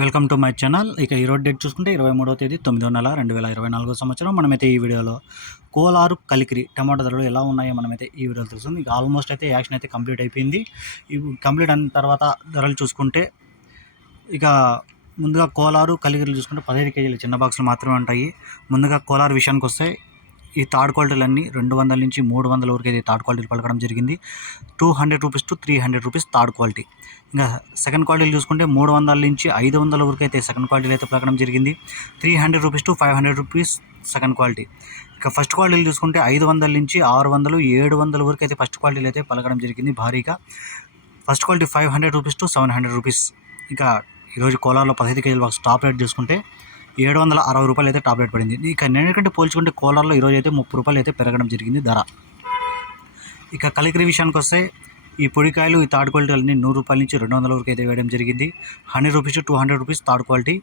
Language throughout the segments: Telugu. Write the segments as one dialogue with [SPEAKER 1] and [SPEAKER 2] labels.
[SPEAKER 1] Welcome to my channel. ఇక ఈరోజు డేట్ చూసుకుంటే ఇరవై మూడవ తేదీ తొమ్మిదో నెల రెండు వేల ఇరవై నాలుగో సంవత్సరం. మనమైతే ఈ వీడియోలో కోలారు కలికిరి టమాటా ధరలు ఎలా ఉన్నాయో మనమైతే ఈ వీడియోలో తెలుస్తుంది ఇక ఆల్మోస్ట్ అయితే యాక్షన్ అయితే కంప్లీట్ అయిపోయింది. ఇవి కంప్లీట్ అయిన తర్వాత ధరలు చూసుకుంటే ఇక ముందుగా కోలారు కలికిరి చూసుకుంటే పదిహేను కేజీలు చిన్న బాక్సులు మాత్రమే ఉంటాయి. ముందుగా కోలారు విషయానికి వస్తే ఈ థర్డ్ క్వాలిటీలన్నీ రెండు వందల నుంచి మూడు వందల వరకు అయితే థర్డ్ క్వాలిటీలు పలకడం జరిగింది. Two hundred rupees to three hundred rupees third quality. ఇంకా సెకండ్ క్వాలిటీలు చూసుకుంటే మూడు వందల నుంచి ఐదు వందల వరకు అయితే సెకండ్ క్వాలిటీలు అయితే పలకడం జరిగింది. Three hundred rupees to five hundred rupees second quality. ఇక ఫస్ట్ క్వాలిటీలు చూసుకుంటే ఐదు వందల నుంచి ఆరు వందలు ఏడు వందల వరకు అయితే ఫస్ట్ క్వాలిటీలు అయితే పలకడం జరిగింది భారీగా. First quality five hundred rupees to seven hundred rupees. ఇక ఈరోజు కోలార్లో పదహైదు కేజీల బాక్స్ టాప్ రేట్ చూసుకుంటే ఏడు వందల అరవై రూపాయలు అయితే టాప్ పడింది. ఇక నేనకంటే పోల్చుకుంటే కూలర్లో ఈరోజు అయితే ముప్పై రూపాయలు అయితే పెరగడం జరిగింది ధర. ఇక కలిగిరి విషయానికి వస్తే ఈ పొడికాయలు ఈ థర్డ్ క్వాలిటీ అన్ని నూరు రూపాయల నుంచి రెండు వందల వరకు అయితే వేయడం జరిగింది. Hundred rupees two hundred rupees third quality.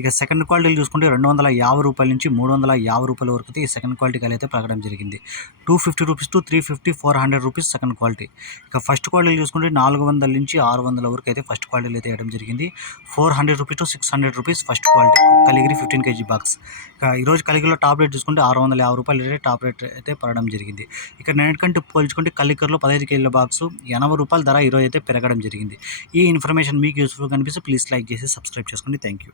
[SPEAKER 1] ఇక సెకండ్ క్వాలిటీలు చూసుకుంటే రెండు వందల యాభై రూపాయల నుంచి మూడు వందల యాభై రూపాయల వరకు అయితే ఈ సెకండ్ క్వాలిటీ కాయలు అయితే పలకడం జరిగింది. Two fifty rupees to three fifty four hundred rupees second quality ఇక ఫస్ట్ క్వాలిటీలు చూసుకుంటే నాలుగు వందల నుంచి ఆరు వందల వరకు అయితే ఫస్ట్ క్వాలిటీలు అయితే వేయడం జరిగింది. Four hundred rupees to six hundred rupees first quality Kaligiri fifteen KG box ఇక ఈరోజు కలిగిరిలో టాప్ రేట్ చూసుకుంటే ఆరు వందల యాభై రూపాయలు అయితే టాప్ రేట్ అయితే పడడం జరిగింది. ఇక నేటికంటే పోల్చుకుంటే కలికర్లో పదహైదు కేజీల బాక్స్ ఎనభై రూపాయల ధర ఈరోజు అయితే పెరగడం జరిగింది. ఈ ఇన్ఫర్మేషన్ మీకు యూస్ఫుల్ కనిపిస్తే ప్లీజ్ లైక్ చేసి సబ్స్క్రైబ్ చేసుకోండి. Thank you